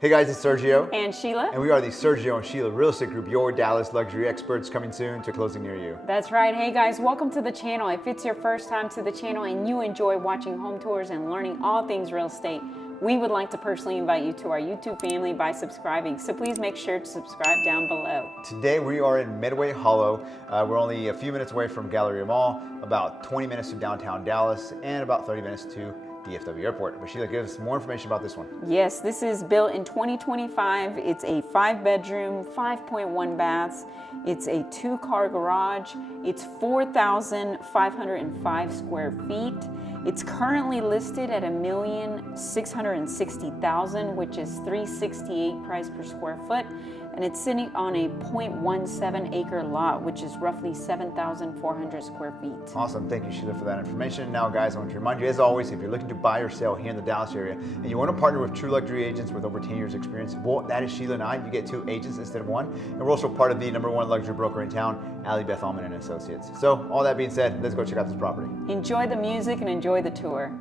Hey guys, it's Sergio and Sheila, and we are the Sergio and Sheila Real Estate Group, your Dallas luxury experts, coming soon to closing near you. That's right. Hey guys, welcome to the channel. If it's your first time to the channel and you enjoy watching home tours and learning all things real estate, we would like to personally invite you to our YouTube family by subscribing. So please make sure to subscribe down below. Today we are in Midway Hollow. We're only a few minutes away from Galleria Mall, about 20 minutes to downtown Dallas, and about 30 minutes to DFW Airport. But Sheila, give us more information about this one. Yes, this is built in 2025. It's a 5-bedroom, 5.1 baths. It's a 2-car garage. It's 4,505 square feet. It's currently listed at $1,660,000, which is $368 price per square foot. And it's sitting on a 0.17 acre lot, which is roughly 7,400 square feet. Awesome, thank you Sheila for that information. Now guys, I want to remind you, as always, if you're looking to buy or sell here in the Dallas area and you want to partner with true luxury agents with over 10 years experience, well, that is Sheila and I. You get 2 agents instead of 1. And we're also part of the #1 luxury broker in town, Ali Beth Allman and Associates. So all that being said, let's go check out this property. Enjoy the music and enjoy the tour.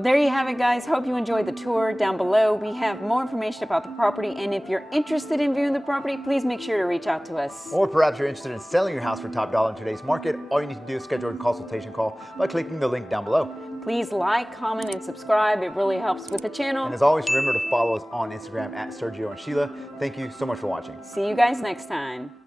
Well, there you have it, guys. Hope you enjoyed the tour. Down below, we have more information about the property, and if you're interested in viewing the property, please make sure to reach out to us. Or perhaps you're interested in selling your house for top dollar in today's market. All you need to do is schedule a consultation call by clicking the link down below. Please like, comment, and subscribe. It really helps with the channel. And as always, remember to follow us on Instagram at Sergio and Sheila. Thank you so much for watching. See you guys next time.